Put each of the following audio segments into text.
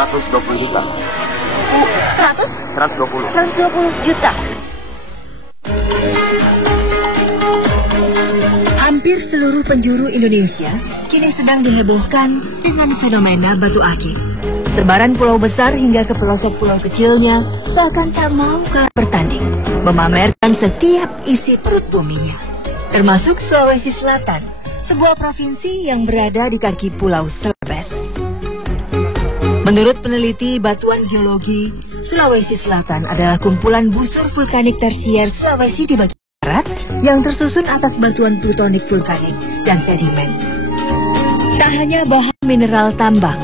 120 juta. 120 juta. Hampir seluruh penjuru Indonesia kini sedang dihebohkan dengan fenomena batu akik. Sebaran pulau besar hingga ke pelosok pulau kecilnya seakan tak mau kalah bertanding, memamerkan setiap isi perut buminya. Termasuk Sulawesi Selatan, sebuah provinsi yang berada di kaki Pulau Celebes. Menurut peneliti batuan geologi, Sulawesi Selatan adalah kumpulan busur vulkanik tersier Sulawesi di bagian barat yang tersusun atas batuan plutonik vulkanik dan sedimen. Tak hanya bahan mineral tambang,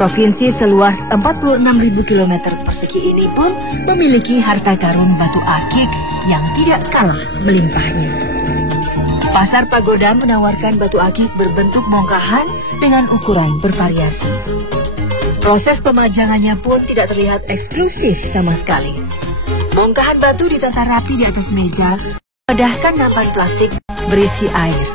provinsi seluas 46.000 km persegi ini pun memiliki harta karun batu akik yang tidak kalah melimpahnya. Pasar Pagoda menawarkan batu akik berbentuk bongkahan dengan ukuran bervariasi. Proses pemajangannya pun tidak terlihat eksklusif sama sekali. Bongkahan batu ditata rapi di atas meja, padahkan nampan plastik berisi air,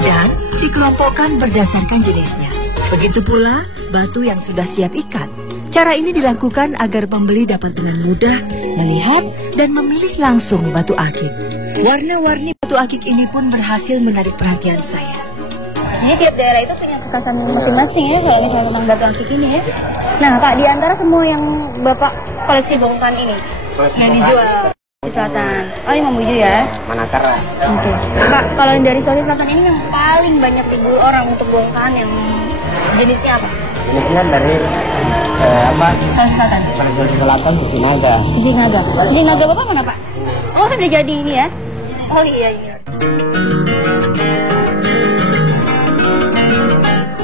dan dikelompokkan berdasarkan jenisnya. Begitu pula batu yang sudah siap ikat. Cara ini dilakukan agar pembeli dapat dengan mudah melihat dan memilih langsung batu akik. Warna-warni batu akik ini pun berhasil menarik perhatian saya. Ini tiap daerah itu punya kekhasan masing-masing ya, kalau misalnya tentang batu akik ini ya. Nah Pak, di antara semua yang Bapak koleksi bongkahan ini, yang dijual di Selatan, oh ini Mamuju ya? Manakara. Oke. Pak, kalau dari Sulawesi Selatan ini yang paling banyak diburu orang untuk bongkahan yang jenisnya apa? Jenisnya dari Sulawesi Selatan. Sulawesi Selatan Sisinaga. Sisinaga. Sisinaga Bapak mana Pak? Oh udah jadi ini ya? Oh iya ini.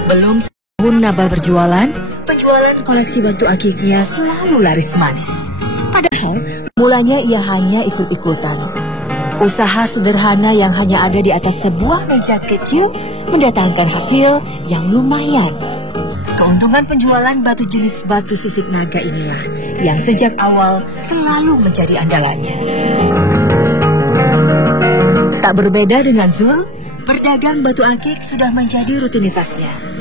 Belum setahun Naba berjualan, penjualan koleksi batu akiknya selalu laris manis. Padahal mulanya ia hanya ikut-ikutan. Usaha sederhana yang hanya ada di atas sebuah meja kecil mendatangkan hasil yang lumayan. Keuntungan penjualan batu jenis batu sisik naga inilah yang sejak awal selalu menjadi andalannya. Tak berbeda dengan Zul, berdagang batu akik sudah menjadi rutinitasnya.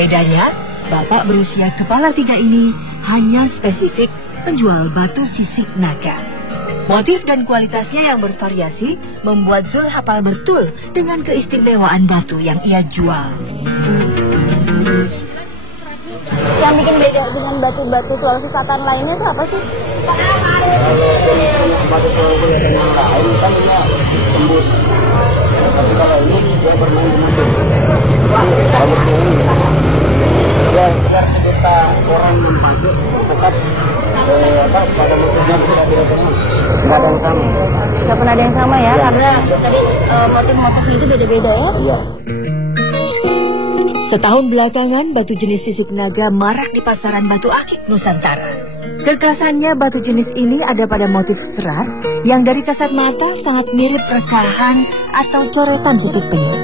Bedanya, bapak berusia kepala 3 ini hanya spesifik menjual batu sisik naga. Motif dan kualitasnya yang bervariasi membuat Zul hafal betul dengan keistimewaan batu yang ia jual. Yang bikin beda dengan batu-batu Sulawesi Selatan lainnya itu apa sih? Batu Sulawesi yang lain kan dia tembus. Tapi kalau ini dia bermain dengan bagusnya ini. Biar sejuta orang mempadu tetap pada motifnya tidak sama. Nggak ada yang sama. Nggak pernah ada yang sama ya, karena tadi motif-motifnya itu beda-beda ya? Iya. Setahun belakangan, batu jenis sisik naga marak di pasaran batu akik Nusantara. Kekhasannya batu jenis ini ada pada motif serat yang dari kasat mata sangat mirip rekahan atau coretan sisik penyu.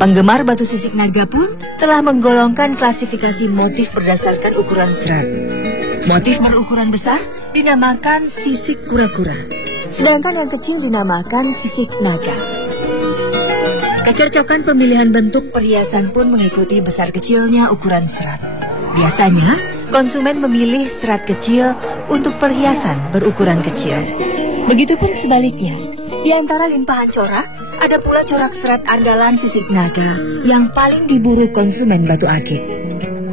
Penggemar batu sisik naga pun telah menggolongkan klasifikasi motif berdasarkan ukuran serat. Motif berukuran besar dinamakan sisik kura-kura, sedangkan yang kecil dinamakan sisik naga. Kecocokan pemilihan bentuk perhiasan pun mengikuti besar kecilnya ukuran serat. Biasanya, konsumen memilih serat kecil untuk perhiasan berukuran kecil. Begitupun sebaliknya, di antara limpahan corak, ada pula corak serat andalan sisik naga yang paling diburu konsumen batu akik.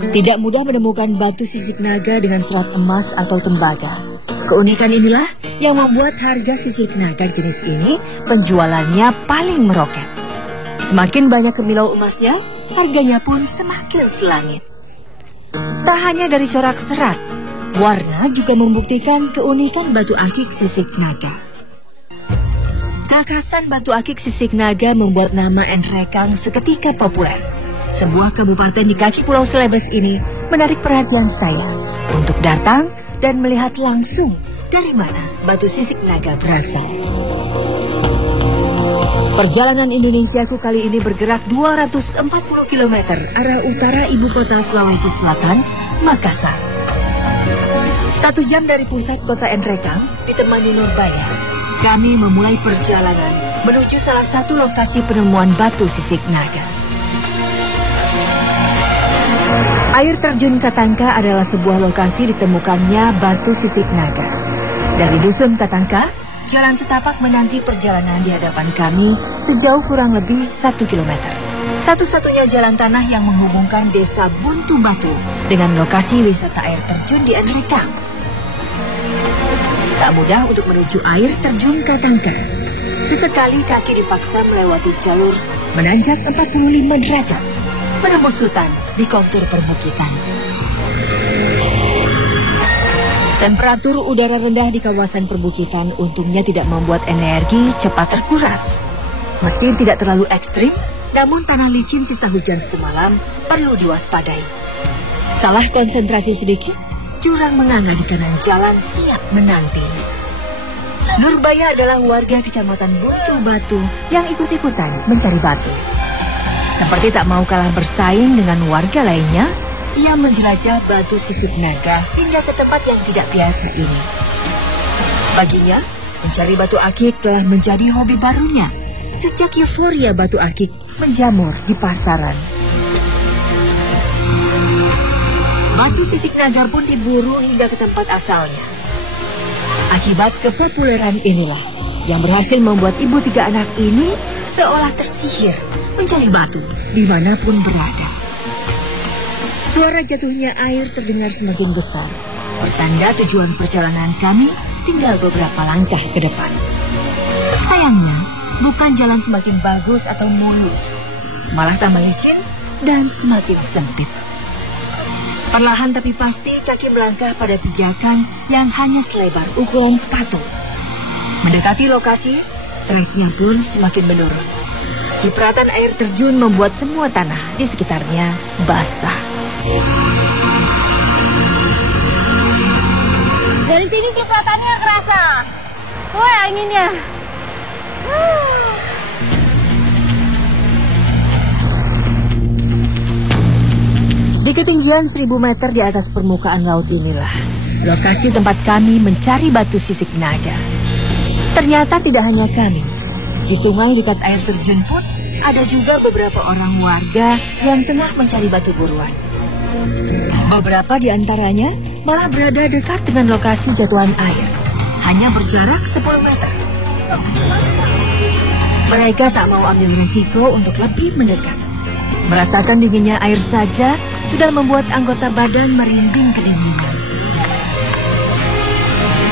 Tidak mudah menemukan batu sisik naga dengan serat emas atau tembaga. Keunikan inilah yang membuat harga sisik naga jenis ini penjualannya paling meroket. Semakin banyak kemilau emasnya, harganya pun semakin selangit. Tak hanya dari corak serat, warna juga membuktikan keunikan batu akik sisik naga. Kekhasan batu akik sisik naga membuat nama Enrekang seketika populer. Sebuah kabupaten di kaki Pulau Celebes ini menarik perhatian saya untuk datang dan melihat langsung dari mana batu sisik naga berasal. Perjalanan Indonesiaku kali ini bergerak 240 km arah utara ibu kota Sulawesi Selatan, Makassar. 1 jam dari pusat kota Enrekang, ditemani Nurbaya, kami memulai perjalanan menuju salah satu lokasi penemuan batu sisik naga. Air terjun Katangka adalah sebuah lokasi ditemukannya batu sisik naga. Dari dusun Katangka, jalan setapak menanti perjalanan di hadapan kami sejauh kurang lebih 1 kilometer. Satu-satunya jalan tanah yang menghubungkan desa Buntu Batu dengan lokasi wisata air terjun di Andrekang. Tak mudah untuk menuju air terjun Katangka. Sesekali kaki dipaksa melewati jalur menanjak 45 derajat, menembus hutan di kontur perbukitan. Temperatur udara rendah di kawasan perbukitan untungnya tidak membuat energi cepat terkuras. Meski tidak terlalu ekstrim, namun tanah licin sisa hujan semalam perlu diwaspadai. Salah konsentrasi sedikit, jurang menganga di kanan jalan siap menanti. Nurbaya adalah warga kecamatan Buntu Batu yang ikut-ikutan mencari batu. Seperti tak mau kalah bersaing dengan warga lainnya, ia menjelajah batu sisik naga hingga ke tempat yang tidak biasa ini. Baginya, mencari batu akik telah menjadi hobi barunya sejak euforia batu akik menjamur di pasaran. Batu sisik naga pun diburu hingga ke tempat asalnya. Akibat kepopuleran inilah yang berhasil membuat ibu 3 anak ini seolah tersihir mencari batu dimanapun berada. Suara jatuhnya air terdengar semakin besar, pertanda tujuan perjalanan kami tinggal beberapa langkah ke depan. Sayangnya, bukan jalan semakin bagus atau mulus, malah tambah licin dan semakin sempit. Perlahan tapi pasti kaki melangkah pada pijakan yang hanya selebar ukuran sepatu. Mendekati lokasi, treknya pun semakin menurun. Cipratan air terjun membuat semua tanah di sekitarnya basah. Dari sini cipratannya kerasa. Wah, anginnya. Di ketinggian 1000 meter di atas permukaan laut inilah lokasi tempat kami mencari batu sisik naga. Ternyata tidak hanya kami. Di sungai dekat air terjun pun ada juga beberapa orang warga yang tengah mencari batu buruan. Beberapa di antaranya malah berada dekat dengan lokasi jatuhan air, hanya berjarak 10 meter. Mereka tak mau ambil risiko untuk lebih mendekat. Merasakan dinginnya air saja sudah membuat anggota badan merinding kedinginan.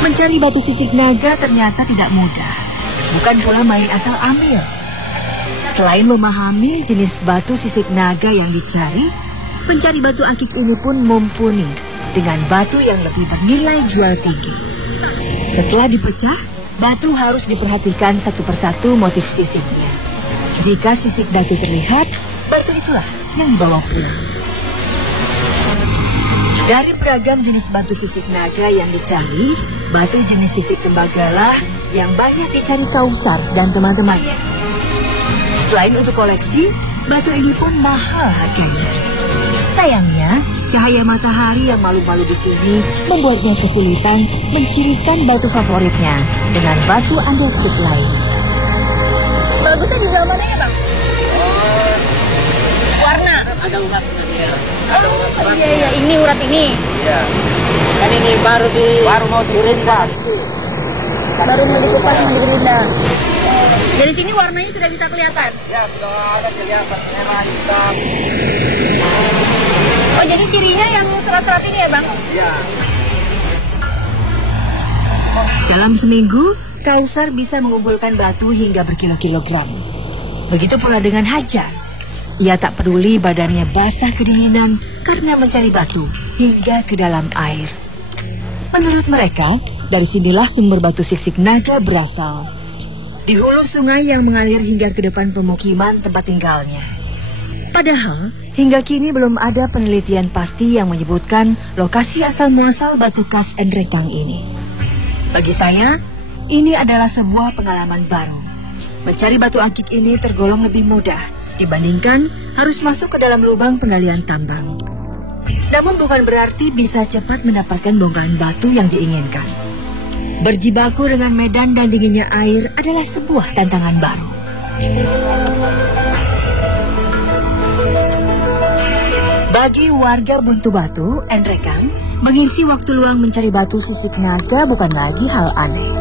Mencari batu sisik naga ternyata tidak mudah. Bukan pula main asal ambil. Selain memahami jenis batu sisik naga yang dicari, pencari batu akik ini pun mumpuni dengan batu yang lebih bernilai jual tinggi. Setelah dipecah, batu harus diperhatikan satu persatu motif sisiknya. Jika sisik batu terlihat, batu itulah yang dibawa pulang. Dari beragam jenis batu sisik naga yang dicari, batu jenis sisik tembagalah yang banyak dicari Kausar dan teman-temannya. Selain untuk koleksi, batu ini pun mahal harganya. Sayangnya, cahaya matahari yang malu-malu di sini membuatnya kesulitan mencirikan batu favoritnya dengan batu andesit lain. Bagusnya di dalam mana ya, Bang? Warna. Ada uratnya dia. Oh, iya, ini urat ini. Iya. Dan ini baru mau dirindas. Baru mau dikupas, mau direndam. Dari sini warnanya sudah bisa kelihatan? Ya, sudah ada kelihatan merah, hitam. Oh, jadi cirinya yang serat-serat ini ya, Bang? Iya. Dalam seminggu, Kausar bisa mengumpulkan batu hingga berkilo-kilogram. Begitu pula dengan Hajar. Ia tak peduli badannya basah kedinginan karena mencari batu hingga ke dalam air. Menurut mereka, dari sinilah sumber batu sisik naga berasal. Di hulu sungai yang mengalir hingga ke depan pemukiman tempat tinggalnya. Padahal, hingga kini belum ada penelitian pasti yang menyebutkan lokasi asal-muasal batu khas Andrekang ini. Bagi saya, ini adalah sebuah pengalaman baru. Mencari batu akik ini tergolong lebih mudah dibandingkan harus masuk ke dalam lubang penggalian tambang. Namun bukan berarti bisa cepat mendapatkan bongkahan batu yang diinginkan. Berjibaku dengan medan dan dinginnya air adalah sebuah tantangan baru. Bagi warga Buntu Batu, Enrekang, mengisi waktu luang mencari batu sisik naga bukan lagi hal aneh.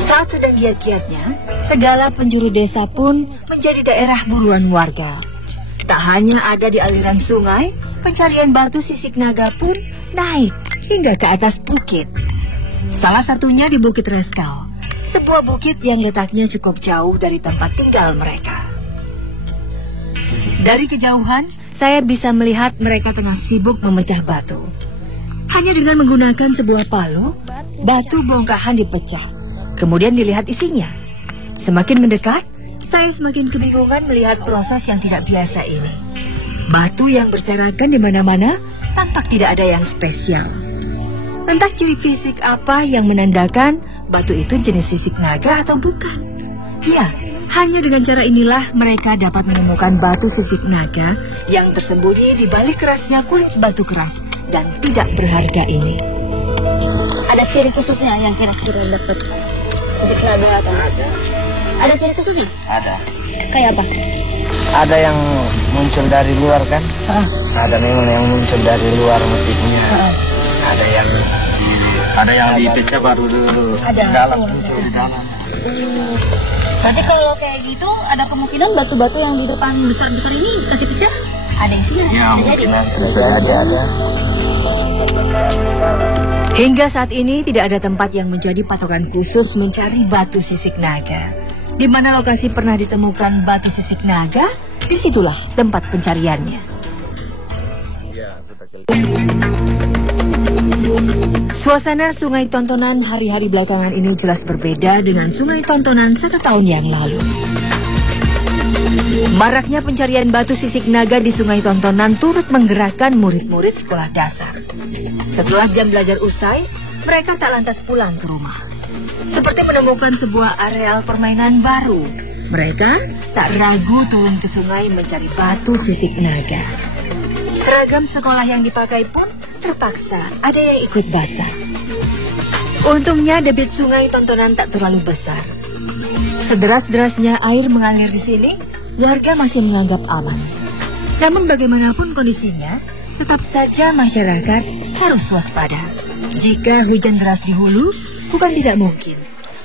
Saat sedang giat-giatnya, segala penjuru desa pun menjadi daerah buruan warga. Tak hanya ada di aliran sungai, pencarian batu sisik naga pun naik hingga ke atas bukit. Salah satunya di Bukit Reskau, sebuah bukit yang letaknya cukup jauh dari tempat tinggal mereka. Dari kejauhan, saya bisa melihat mereka tengah sibuk memecah batu. Hanya dengan menggunakan sebuah palu, batu bongkahan dipecah. Kemudian dilihat isinya. Semakin mendekat, saya semakin kebingungan melihat proses yang tidak biasa ini. Batu yang berserakan di mana-mana, tampak tidak ada yang spesial. Entah ciri fisik apa yang menandakan batu itu jenis sisik naga atau bukan. Ya, hanya dengan cara inilah mereka dapat menemukan batu sisik naga yang tersembunyi di balik kerasnya kulit batu keras dan tidak berharga ini. Ada ciri khususnya yang kira-kira dapat sisik naga atau ada? Ada ciri khususnya? Ada. Kayak apa? Ada yang muncul dari luar kan? Ada memang yang muncul dari luar motifnya. Ada yang dipecah baru dulu. Ada. Dalam muncul di dalam. Berarti kalau kayak gitu ada kemungkinan batu-batu yang di depan besar-besar ini kasih pecah? Ada yang sih? Ya, mungkin ada. Hingga saat ini tidak ada tempat yang menjadi patokan khusus mencari batu sisik naga. Di mana lokasi pernah ditemukan batu sisik naga, disitulah tempat pencariannya. Suasana Sungai Tontonan hari-hari belakangan ini jelas berbeda dengan Sungai Tontonan 1 tahun yang lalu. Maraknya pencarian batu sisik naga di Sungai Tontonan turut menggerakkan murid-murid sekolah dasar. Setelah jam belajar usai, mereka tak lantas pulang ke rumah. Seperti menemukan sebuah areal permainan baru, mereka tak ragu turun ke sungai mencari batu sisik naga. Seragam sekolah yang dipakai pun terpaksa ada yang ikut basah. Untungnya debit Sungai Tontonan tak terlalu besar. Sederas-derasnya air mengalir di sini, warga masih menganggap aman. Namun bagaimanapun kondisinya, tetap saja masyarakat harus waspada. Jika hujan deras di hulu, bukan tidak mungkin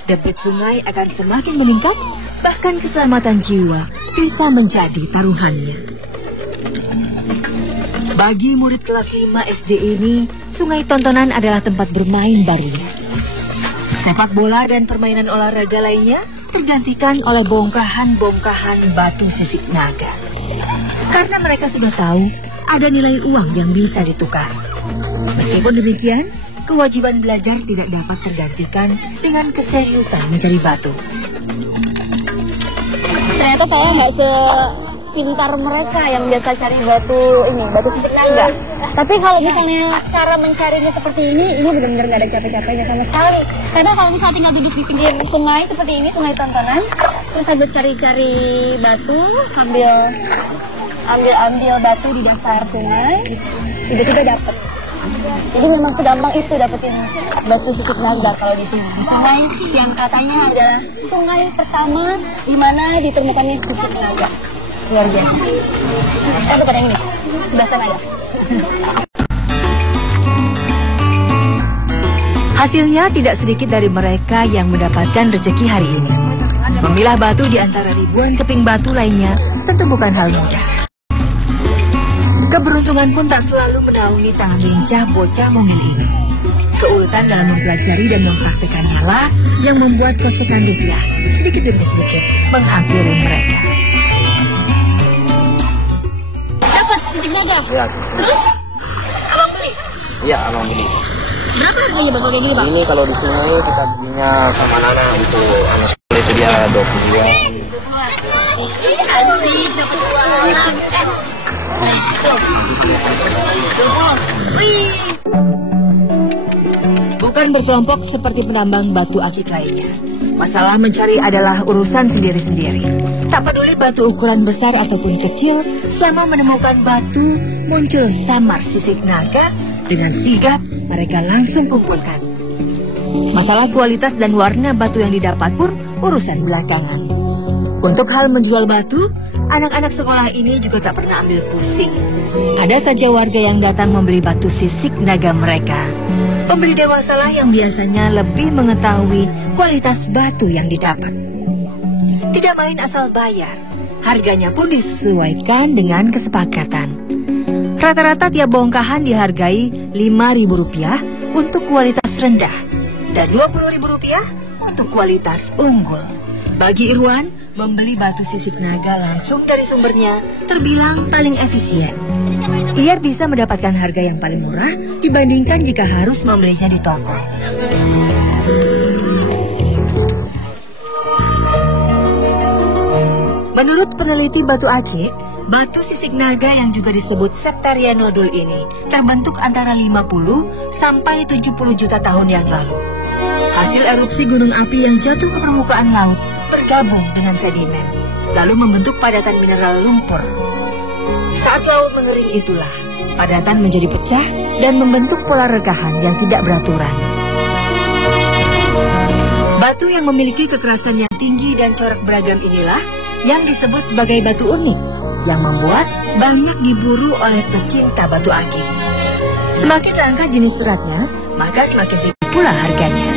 debit sungai akan semakin meningkat, bahkan keselamatan jiwa bisa menjadi taruhannya. Bagi murid kelas 5 SD ini, Sungai Tontonan adalah tempat bermain barunya. Sepak bola dan permainan olahraga lainnya tergantikan oleh bongkahan-bongkahan batu sisik naga. Karena mereka sudah tahu ada nilai uang yang bisa ditukar. Meskipun demikian, kewajiban belajar tidak dapat tergantikan dengan keseriusan mencari batu. Ternyata saya nggak sepintar mereka yang biasa cari batu sisik naga. Tapi kalau misalnya cara mencarinya seperti ini benar-benar nggak ada capek-capeknya sama sekali. Karena kalau misalnya tinggal duduk di pinggir sungai seperti ini, Sungai Tontonan, terus sambil cari-cari batu, sambil ambil batu di dasar sungai, tiba-tiba dapet. Jadi memang segampang itu dapetin batu sisik naga kalau di sini. Di sungai yang katanya adalah sungai pertama di mana ditemukannya sisik naga. Luar biasa. Bukan yang ini, sebelah sana ya. Hasilnya tidak sedikit dari mereka yang mendapatkan rezeki hari ini. Memilah batu di antara ribuan keping batu lainnya tentu bukan hal mudah. Keberuntungan pun tak selalu menaungi tangan lincah bocah mungil ini. Keuletan dalam mempelajari dan mempraktekannya lah yang membuat kocekan rupiah sedikit demi sedikit menghampiri mereka. Dapat sisik naga? Ya. Terus? Abang beli? Iya, abang beli. Berapa harganya Bang kalau kayak gini Bang? Ini kalau di sini kita belinya sama Nana itu anak sekolah itu dia 22. Asik, dapat uang. Bukan berkelompok seperti penambang batu akik lainnya. Masalah mencari adalah urusan sendiri-sendiri. Tak peduli batu ukuran besar ataupun kecil, selama menemukan batu muncul samar sisik naga, dengan sigap mereka langsung kumpulkan. Masalah kualitas dan warna batu yang didapat pun urusan belakangan. Untuk hal menjual batu, anak-anak sekolah ini juga tak pernah ambil pusing. Ada saja warga yang datang membeli batu sisik naga mereka. Pembeli dewasalah yang biasanya lebih mengetahui kualitas batu yang didapat. Tidak main asal bayar, harganya pun disesuaikan dengan kesepakatan. Rata-rata tiap bongkahan dihargai Rp5.000 untuk kualitas rendah dan Rp20.000 untuk kualitas unggul. Bagi Irwan, membeli batu sisik naga langsung dari sumbernya terbilang paling efisien. Ia bisa mendapatkan harga yang paling murah dibandingkan jika harus membelinya di toko. Menurut peneliti batu akik, batu sisik naga yang juga disebut Septaria nodul ini terbentuk antara 50 sampai 70 juta tahun yang lalu. Hasil erupsi gunung api yang jatuh ke permukaan laut bergabung dengan sedimen, lalu membentuk padatan mineral lumpur. Saat laut mengering itulah, padatan menjadi pecah dan membentuk pola rekahan yang tidak beraturan. Batu yang memiliki kekerasan yang tinggi dan corak beragam inilah yang disebut sebagai batu unik, yang membuat banyak diburu oleh pecinta batu akik. Semakin langka jenis seratnya, maka semakin tinggi pula harganya.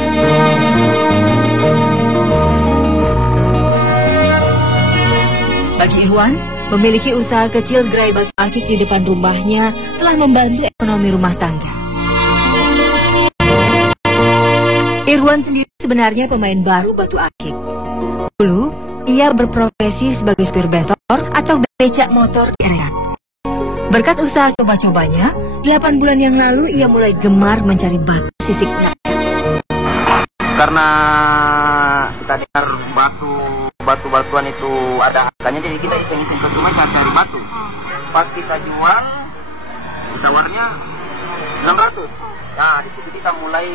Bagi Irwan, memiliki usaha kecil gerai batu akik di depan rumahnya telah membantu ekonomi rumah tangga. Irwan sendiri sebenarnya pemain baru batu akik. Dulu, ia berprofesi sebagai supir bentor atau becak motor di area. Berkat usaha coba-cobanya, 8 bulan yang lalu ia mulai gemar mencari batu sisik naga. Karena kita dengar batu-batuan itu ada harganya, jadi kita iseng-iseng ke rumah cari batu. Pas kita jual, tawarnya 600. Nah, di situ kita mulai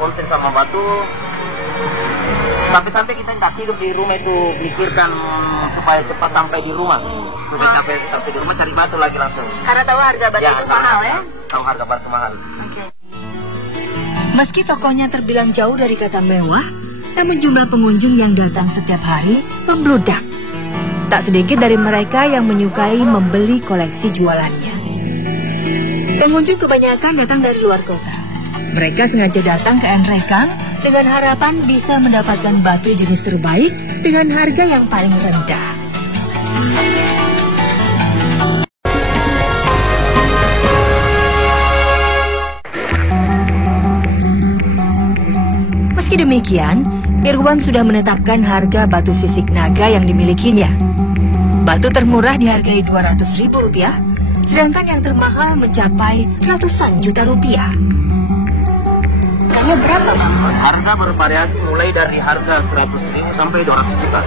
konsen sama batu. Sampai-sampai kita tidak hidup di rumah itu, mikirkan supaya cepat sampai di rumah. Supaya sampai di rumah cari batu lagi langsung. Karena tahu harga batu itu mahal ya? Tahu harga batu mahal. Okay. Meski tokonya terbilang jauh dari kata mewah, namun jumlah pengunjung yang datang setiap hari membludak. Tak sedikit dari mereka yang menyukai membeli koleksi jualannya. Pengunjung kebanyakan datang dari luar kota. Mereka sengaja datang ke Enrekang dengan harapan bisa mendapatkan batu jenis terbaik dengan harga yang paling rendah. Meski demikian, Irwan sudah menetapkan harga batu sisik naga yang dimilikinya. Batu termurah dihargai Rp200.000, sedangkan yang termahal mencapai ratusan juta rupiah. Harganya berapa, Bang? Harga bervariasi mulai dari harga 100.000 sampai 200 juta.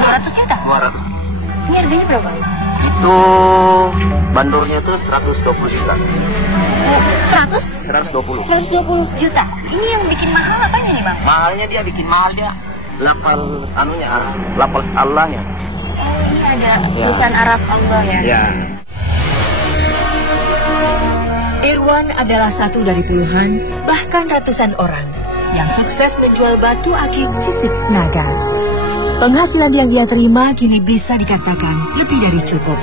200 juta? 200. Ini harganya berapa? Itu bandurnya itu 120 juta. 100? 120. 120 juta. Ini yang bikin mahal apanya nih, Bang? Mahalnya dia bikin mahal dia. Lafaz Allahnya. Ini ada tulisan Arab Allah ya? Ya. Irwan adalah satu dari puluhan, bahkan ratusan orang yang sukses menjual batu akik sisik naga. Penghasilan yang dia terima kini bisa dikatakan lebih dari cukup.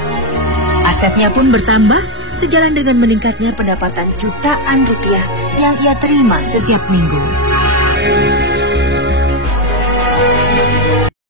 Asetnya pun bertambah sejalan dengan meningkatnya pendapatan jutaan rupiah yang ia terima setiap minggu.